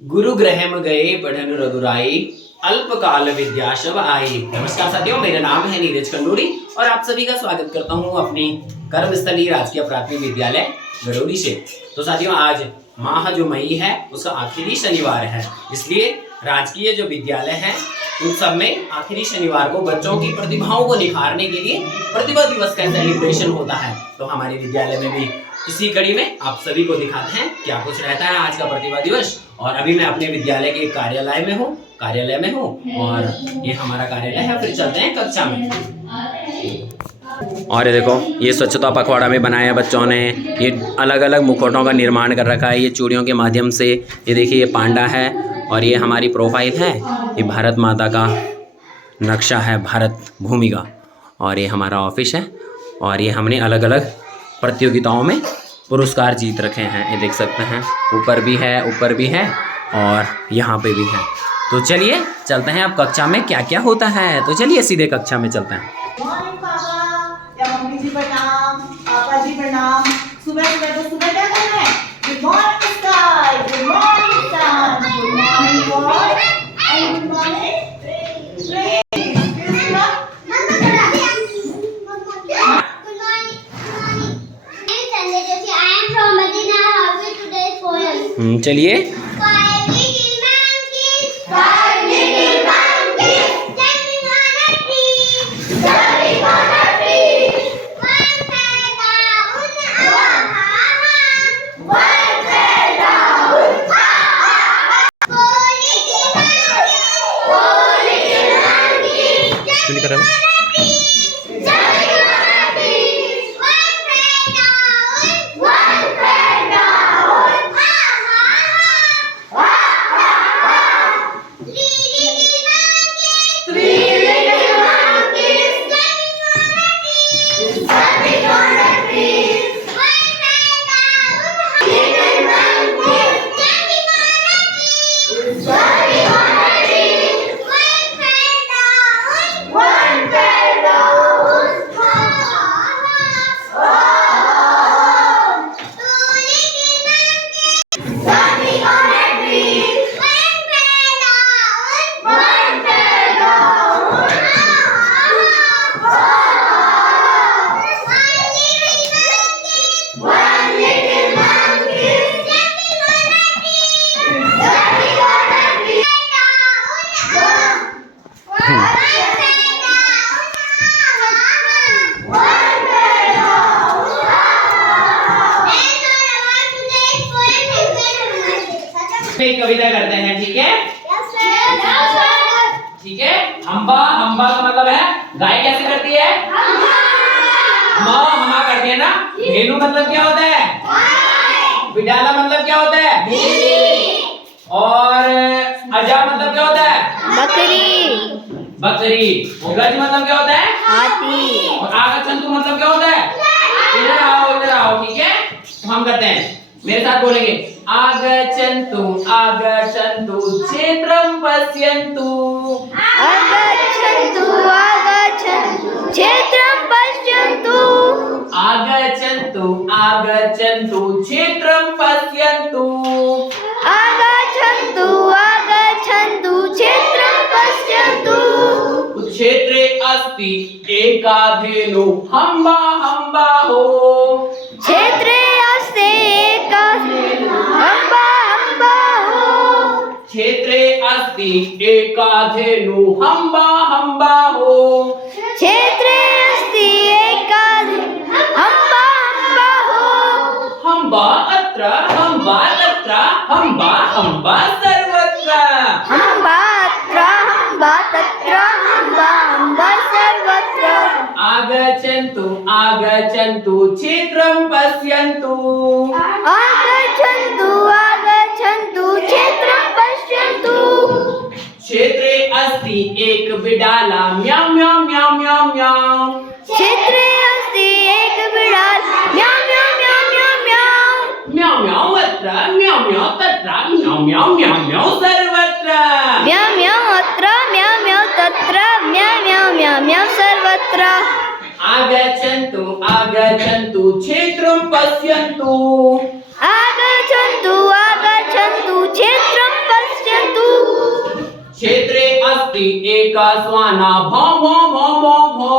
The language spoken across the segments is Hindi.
गुरु ग्रहम गए पढ़न रघुराई, अल्पकाल विद्या शव आई। नमस्कार साथियों, मेरा नाम है नीरज खंडूरी और आप सभी का स्वागत करता हूं अपनी कर्मस्थली राजकीय प्राथमिक विद्यालय गड़ोरी से। तो साथियों, आज माह जो मई है उसका आखिरी शनिवार है, इसलिए राजकीय जो विद्यालय है उन सब में आखिरी शनिवार को बच्चों की प्रतिभाओं को निखारने के लिए प्रतिभा दिवस का सेलिब्रेशन होता है। तो हमारे विद्यालय में भी इसी कड़ी में आप सभी को दिखाते हैं क्या कुछ रहता है आज का प्रतिभा दिवस। और अभी मैं अपने विद्यालय के कार्यालय में हूँ और ये हमारा कार्यालय है। फिर चलते हैं कक्षा में। और ये देखो, ये स्वच्छता पखवाड़ा में बनाया बच्चों ने। ये अलग अलग मुखौटों का निर्माण कर रखा है ये चूड़ियों के माध्यम से। ये देखिए, ये पांडा है और ये हमारी प्रोफाइल है। ये भारत माता का नक्शा है, भारत भूमि का। और ये हमारा ऑफिस है और ये हमने अलग अलग प्रतियोगिताओं में पुरस्कार जीत रखे हैं। ये देख सकते हैं, ऊपर भी है और यहाँ पे भी है। तो चलिए चलते हैं अब कक्षा में क्या क्या होता है। तो चलिए सीधे कक्षा में चलते हैं। मम्मी जी प्रणाम, पापा जी प्रणाम। सुबह सुबह क्या करना है? Good morning sky, good morning sun, good morning God and good morning चलिए एक कविता करते हैं, ठीक है? ठीक है। हम्बा हम्बा का मतलब है गाय कैसे करती है? हम्मा करती है ना। धेनु मतलब क्या होता है? बिडाला मतलब क्या होता है? और अजा मतलब क्या होता है? बकरी। गज मतलब क्या होता है? हाथी। और आगच्छन्तु मतलब क्या होता है? इधर आओ, ठीक है? तो हम करते हैं, मेरे साथ बोलेंगे। आगच्छन्तु क्षेत्रं पश्यन्तु। आगच्छन्तु क्षेत्रं पश्यन्तु। आगच्छन्तु क्षेत्रं पश्यन्तु। आगच्छन्तु क्षेत्रं पश्यन्तु। क्षेत्रे अस्ति एका धेनु हम्बा हो। क्षेत्रे अस्ति एका हम्बा हो। क्षेत्रे अस्ति एका धेनु हम्बा हो। क्षेत्रे अस्ति एका हम्बा हो। हम्बा अत्र हम्बा तत्र हम्बा सर्वत्र। हम्बा अत्र हम्बा तत्र हम्बा सर्वत्र। आगच्छन्तु क्षेत्रं पश्यन्तु। आगच्छन्तु क्षेत्रं पश्यन्तु। क्षेत्रे अस्ति एक बिडाला म्याऊ म्याऊ म्याऊ म्याऊ म्याऊ। क्षेत्रे अस्ति एक बिडाला म्याऊ म्याऊ म्याऊ म्याऊ म्याऊ। म्याऊ म्याऊ अत्र म्याऊ म्याऊ तत्र म्याऊ म्याऊ म्याऊ म्याऊ सर्वत्र। म्याऊ म्याऊ अत्र म्याऊ म्याऊ तत्र म्याऊ म्याऊ म्याऊ म्याऊ सर्वत्र। आगच्छन्तु क्षेत्रं पश्यन्तु। आगच्छन्तु क्षेत्रं क्षेत्रे अस्ति एका श्वाना भौ भौ भौ भौ भौ।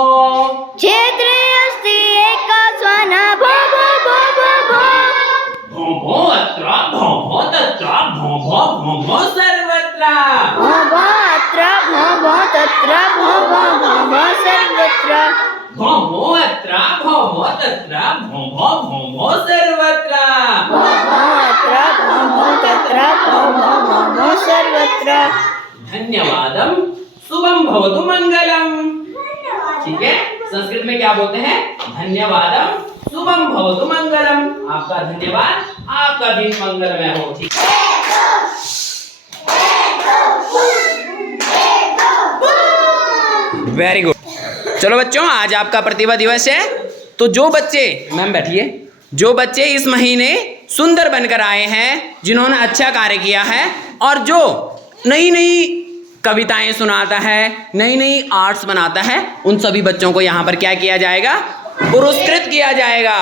क्षेत्रे अस्ति एका श्वाना भो भो भो भो भो। भौ भौ अत्र भौ भौ तत्र भौ भौ भौ भौ सर्वत्र। भो भो अत्र भो भो तत्र भो भो भो भो सर्वत्र। भौ भौ अत्र भौ भौ तत्र भौ भौ भौ भौ सर्वत्र। भो भो अत्र भो भो तत्र भो भो भो भो सर्वत्र। धन्यवादम शुभम भवतु मंगलम। ठीक है, संस्कृत में क्या बोलते हैं? धन्यवादम शुभम भवतु मंगलम। आपका धन्यवाद, आपका दिन मंगलमय हो। ठीक है, वेरी गुड। चलो बच्चों, आज आपका प्रतिभा दिवस है। तो जो बच्चे, मैम बैठिए, जो बच्चे इस महीने सुंदर बनकर आए हैं, जिन्होंने अच्छा कार्य किया है और जो नई नई कविताएं सुनाता है, नई नई आर्ट्स बनाता है, उन सभी बच्चों को यहाँ पर क्या किया जाएगा? पुरस्कृत किया जाएगा।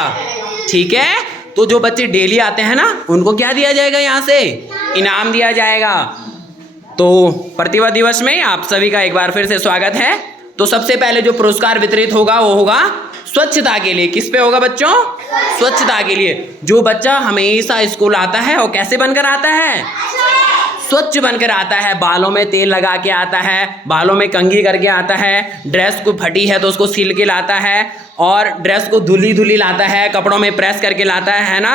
ठीक है, तो जो बच्चे डेली आते हैं ना, उनको क्या दिया जाएगा? यहाँ से इनाम दिया जाएगा। तो प्रतिभा दिवस में आप सभी का एक बार फिर से स्वागत है। तो सबसे पहले जो पुरस्कार वितरित होगा वो होगा स्वच्छता के लिए। किस पे होगा बच्चों? स्वच्छता के लिए। जो बच्चा हमेशा स्कूल आता है वो कैसे बनकर आता है? स्वच्छ बनकर आता है। बालों में तेल लगा के आता है, बालों में कंघी करके आता है, ड्रेस को फटी है तो उसको सिल के लाता है, और ड्रेस को धुली धुली लाता है, कपड़ों में प्रेस करके लाता है ना।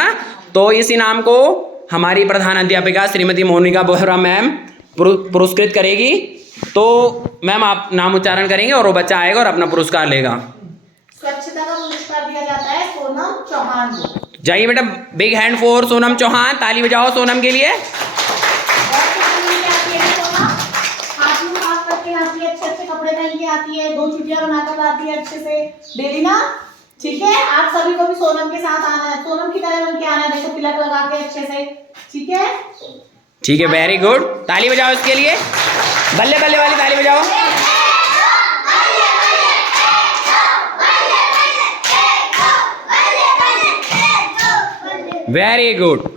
तो इस इनाम को हमारी प्रधान अध्यापिका श्रीमती मोनिका बोहरा मैम पुरस्कृत करेगी। तो मैम आप नाम उच्चारण करेंगे और वो बच्चा आएगा और अपना पुरस्कार लेगा। स्वच्छता का पुरस्कार दिया जाता है सोनम चौहान को। जाइए बेटा, big hand for Sonam Chauhan. ताली बजाओ सोनम के लिए। अच्छे कपड़े पहन के आती है, 2 चुटिया बनाकर आती है अच्छे से डेली ना। ठीक है, आप सभी को भी सोनम के साथ आना है, सोनम की तरह बन के आना है। देखो तिलक लगा के अच्छे से। ठीक है, ठीक है, वेरी गुड। ताली बजाओ इसके लिए, बल्ले बल्ले वाली ताली बजाओ। Very good.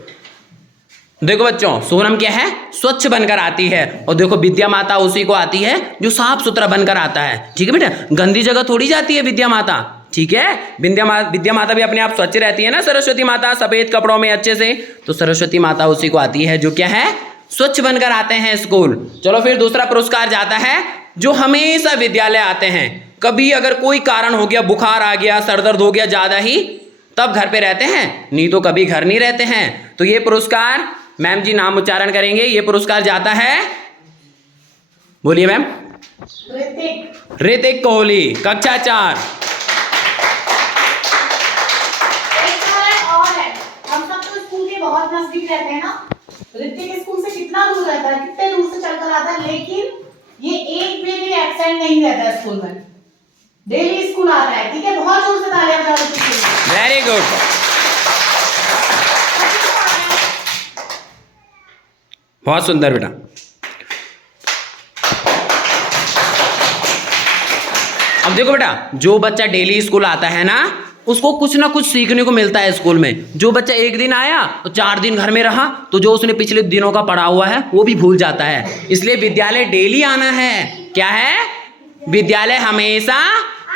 देखो बच्चों, सोनम क्या है? स्वच्छ बनकर आती है। और देखो विद्या माता उसी को आती है जो साफ सुथरा बनकर आता है। ठीक है बेटा, गंदी जगह थोड़ी जाती है विद्या माता। ठीक है, विद्या माता भी अपने आप स्वच्छ रहती है ना। सरस्वती माता सफेद कपड़ों में अच्छे से, तो सरस्वती माता उसी को आती है जो क्या है? स्वच्छ बनकर आते हैं स्कूल। चलो फिर दूसरा पुरस्कार जाता है जो हमेशा विद्यालय आते हैं। कभी अगर कोई कारण हो गया, बुखार आ गया, सर दर्द हो गया ज्यादा ही, तब घर पे रहते हैं, नहीं तो कभी घर नहीं रहते हैं। तो ये पुरस्कार, मैम जी नाम उच्चारण करेंगे, ये पुरस्कार जाता है, बोलिए मैम। ऋतिक कोहली, कक्षा 4। और है, हम सब तो स्कूल के बहुत नजदीक रहते हैं ना। ऋतिक स्कूल से कितना दूर रहता है, कितने दूर से चलकर आता है, लेकिन ये एक भी एब्सेंट नहीं रहता है स्कूल में, डेली स्कूल आता है। ठीक है, बहुत जोर से तालियां बजाओ ऋतिक के लिए। वेरी गुड, बहुत सुंदर बेटा। अब देखो बेटा, जो बच्चा डेली स्कूल आता है ना, उसको कुछ ना कुछ सीखने को मिलता है स्कूल में। जो बच्चा एक दिन आया तो 4 दिन घर में रहा, तो जो उसने पिछले दिनों का पढ़ा हुआ है वो भी भूल जाता है। इसलिए विद्यालय डेली आना है। क्या है? विद्यालय हमेशा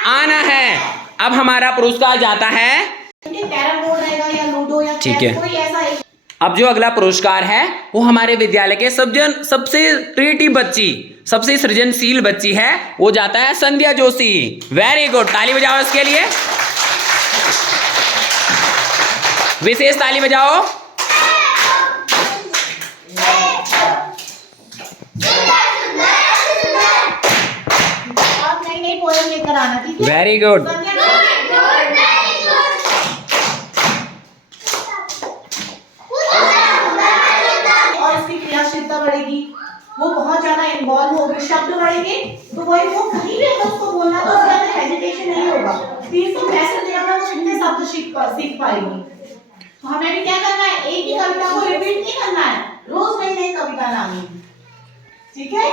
आना है। अब हमारा पुरस्कार जाता है, कैरम बोर्ड रहेगा या लूडो या ठीक है। कोई ऐसा एक। अब जो अगला पुरस्कार है वो हमारे विद्यालय के सबसे क्रिएटिव बच्ची, सबसे सृजनशील बच्ची है, वो जाता है संध्या जोशी। वेरी गुड, ताली बजाओ इसके लिए, विशेष ताली बजाओ। और नई नई पोएम लेकर आना। ठीक है, वेरी गुड। और इसकी क्रियाशीलता बढ़ेगी, वो बहुत ज्यादा इन्वॉल्व होगी, शब्द बढ़ेंगे तो वो कहीं भी अगर उसको बोलना तो उसके अंदर हेजिटेशन नहीं होगा। 300 मैसेज देगा वो कितने शब्द सीख पाएगी। तो हमें भी क्या करना है, एक ही कविता को रिपीट नहीं करना है, रोज नई नई कविता लानी है। ठीक है,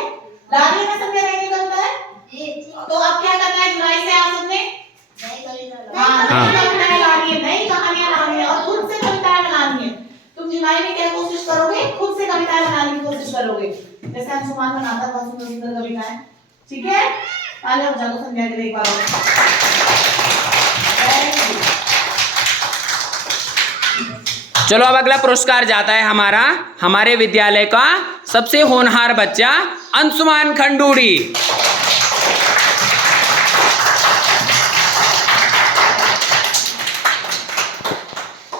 लानी है ना सबने नई नई कविता है। तो अब क्या करना है, जुलाई से आप सबने नई कविताएं लानी है, नई कहानियां लानी है और खुद से कविताएं बनानी है। तुम जुलाई में क्या कोशिश करोगे? खुद से कविताएं बनाने की कोशिश करोगे। जैसे अंशुमान बनाता है बहुत सुंदर सुंदर कविताएं। ठीक है, तालियां बजा दो संध्या के लिए एक बार और। चलो अब अगला पुरस्कार जाता है हमारा हमारे विद्यालय का सबसे होनहार बच्चा अंशुमान खंडूड़ी।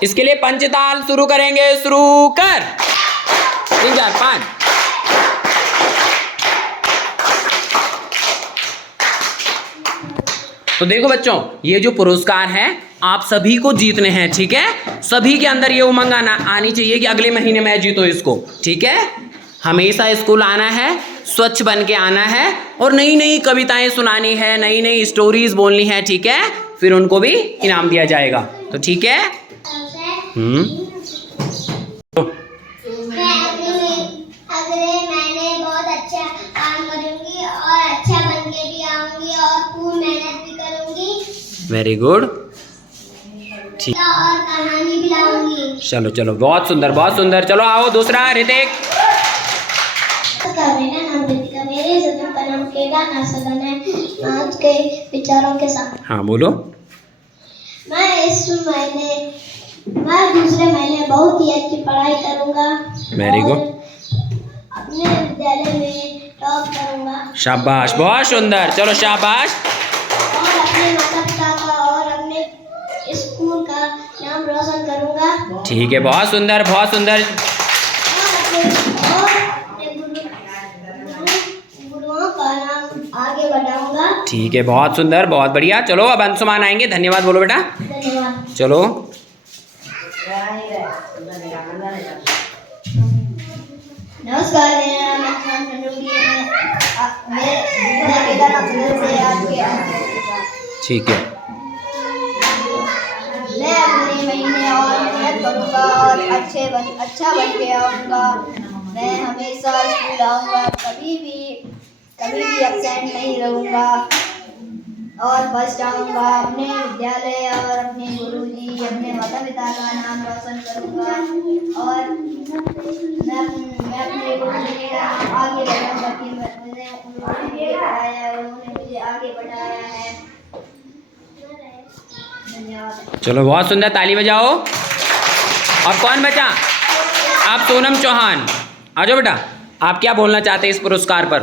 इसके लिए पंचताल शुरू करेंगे, शुरू कर 3 4 5। तो देखो बच्चों, ये जो पुरस्कार है आप सभी को जीतने हैं। ठीक है, सभी के अंदर ये उमंग आनी चाहिए कि अगले महीने मैं जीतो इसको। ठीक है, हमेशा स्कूल आना है, स्वच्छ बन के आना है और नई नई कविताएं सुनानी है, नई नई स्टोरीज बोलनी है। ठीक है, फिर उनको भी इनाम दिया जाएगा। तो ठीक है। अगले महीने बहुत अच्छा काम करूंगी और अच्छा बन के भी आऊंगी और खूब मेहनत भी करूंगी। Very good. ठीक, और कहानी भी लाऊंगी। चलो चलो, बहुत सुंदर बहुत सुंदर। चलो आओ दूसरा ऋतिक। मेरा नाम ऋतिका, मेरे सदन का नाम केदारनाथ सदन है। आज के विचारों के साथ हाँ बोलो। मैं दूसरे महीने बहुत ही अच्छी पढ़ाई करूंगा। Very good. अपने विद्यालय में टॉप करूंगा। शाबाश, बहुत सुंदर। चलो शाबाश। और अपने माता पिता का और अपने स्कूल का नाम रोशन करूंगा। ठीक है, बहुत सुंदर बहुत सुंदर। और अपने गुरुओं का नाम आगे बढ़ाऊंगा। ठीक है, बहुत सुंदर बहुत बढ़िया। चलो अब अंशुमान आएंगे। धन्यवाद बोलो बेटा। धन्यवाद। चलो नमस्कार, मेरा नाम अंशुमान खंडूड़ी है। मैं केदारनाथ सदन से आज के ठीक है। मैं अगले महीने और मेहनत करूंगा और अच्छा बन के आऊंगा। मैं हमेशा स्कूल आऊंगा, कभी भी एब्सेंट नहीं रहूंगा और फर्स्ट आऊंगा। अपने विद्यालय और अपने गुरुजी, अपने माता पिता का नाम रोशन करूंगा और मैं अपने गुरुजी के नाम आगे बढ़ाऊंगा कि उन्होंने मुझे पढ़ाया है, उन्होंने मुझे आगे बढ़ाया है। धन्यवाद। चलो बहुत सुंदर, ताली बजाओ। और कौन बचा? आप सोनम चौहान, आ जाओ बेटा। आप क्या बोलना चाहते हैं इस पुरस्कार पर?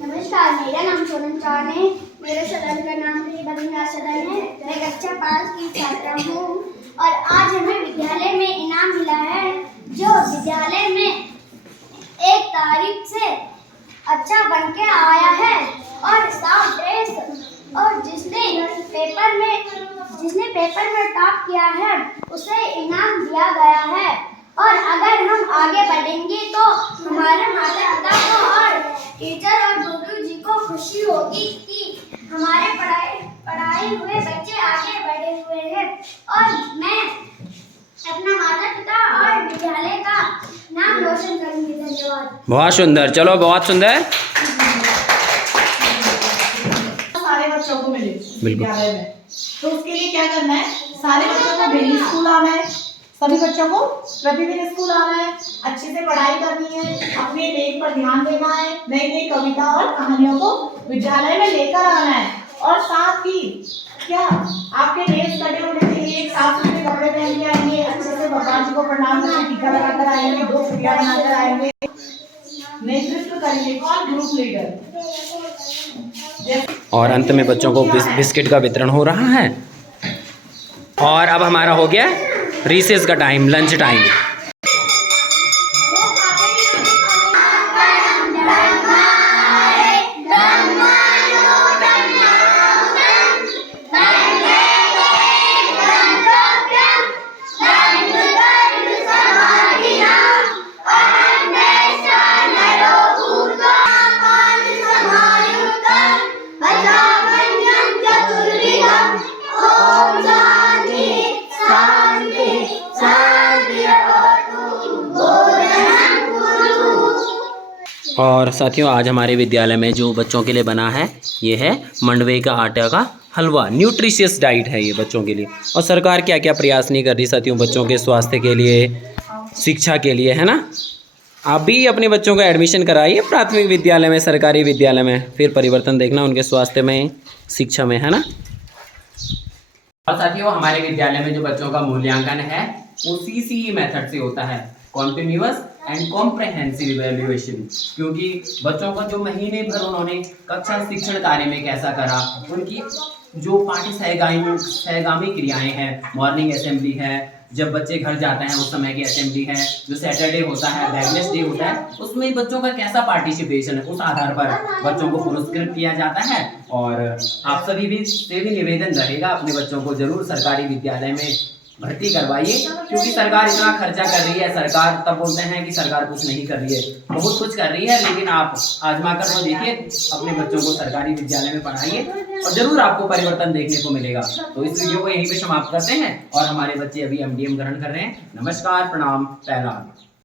नमस्कार, मेरा नाम सोनम चौहान है। मेरे सदन का नाम केदारनाथ सदन है। मैं कक्षा 5 की छात्रा हूँ और आज हमें विद्यालय में इनाम मिला है, जो विद्यालय में 1 तारीख से अच्छा बन के आया है और साफ ड्रेस और जिसने पेपर में टॉप किया है उसे इनाम दिया गया है। और अगर हम आगे बढ़ेंगे तो हमारे माता पिता को और टीचर और गुरु जी को खुशी होगी कि हमारे पढ़ाई हुए बच्चे आगे बढ़े हुए हैं। और मैं अपना माता पिता और विद्यालय का नाम रोशन करूंगी। धन्यवाद। बहुत सुंदर, चलो बहुत सुंदर। सारे बच्चों को मिले विद्यालय में, तो उसके लिए क्या करना है? सारे बच्चों को डेली स्कूल आना है, सभी बच्चों को प्रतिदिन स्कूल आना है, अच्छे से पढ़ाई करनी है, अपने लेख पर ध्यान देना है, नई नई कविता और कहानियों को विद्यालय में लेकर आना है। और साथ ही क्या आपके नेल्स कटे होने के लिए साफ सुथरे कपड़े पहन के आएंगे, अच्छे से भगवान जी को प्रणाम करके टीका लगाकर आएंगे, 2 छुट्टियां बनाकर आएंगे। नेतृत्व करेंगे कौन? Group leader. और अंत में बच्चों को बिस्किट का वितरण हो रहा है। और अब हमारा हो गया रिसेस का टाइम, लंच टाइम। और साथियों, आज हमारे विद्यालय में जो बच्चों के लिए बना है ये है मंडवे का आटा का हलवा। न्यूट्रिशियस डाइट है ये बच्चों के लिए। और सरकार क्या क्या प्रयास नहीं कर रही साथियों बच्चों के स्वास्थ्य के लिए। शिक्षा के लिए, है ना। आप भी अपने बच्चों का एडमिशन कराइए प्राथमिक विद्यालय में, सरकारी विद्यालय में, फिर परिवर्तन देखना उनके स्वास्थ्य में, शिक्षा में, है ना। और साथियों, हमारे विद्यालय में जो बच्चों का मूल्यांकन है वो CCE मेथड से होता है, कॉन्टिन्यूअस एंड कॉम्प्रहेंसिव इवैल्यूएशन। क्योंकि बच्चों का जो महीने भर उन्होंने कक्षा शिक्षण कार्य में कैसा करा, उनकी जो पाठ्य सहगामी क्रियाएं हैं, मॉर्निंग असेंबली है, जब बच्चे घर जाते हैं उस समय की असेंबली है, जो सैटरडे होता है, वेडनेसडे होता है, उसमें बच्चों का कैसा पार्टिसिपेशन है, उस आधार पर बच्चों को पुरस्कृत किया जाता है। और आप सभी भी से भी निवेदन रहेगा, अपने बच्चों को जरूर सरकारी विद्यालय में भर्ती करवाइए, क्योंकि सरकार इतना खर्चा कर रही है। सरकार तब बोलते हैं कि सरकार कुछ नहीं कर रही है, बहुत कुछ कर रही है, लेकिन आप आजमा कर तो देखिए, अपने बच्चों को सरकारी विद्यालय में पढ़ाइए और जरूर आपको परिवर्तन देखने को मिलेगा। तो इस वीडियो को यहीं पे समाप्त करते हैं और हमारे बच्चे अभी MDM ग्रहण कर रहे हैं। नमस्कार, प्रणाम, पहला।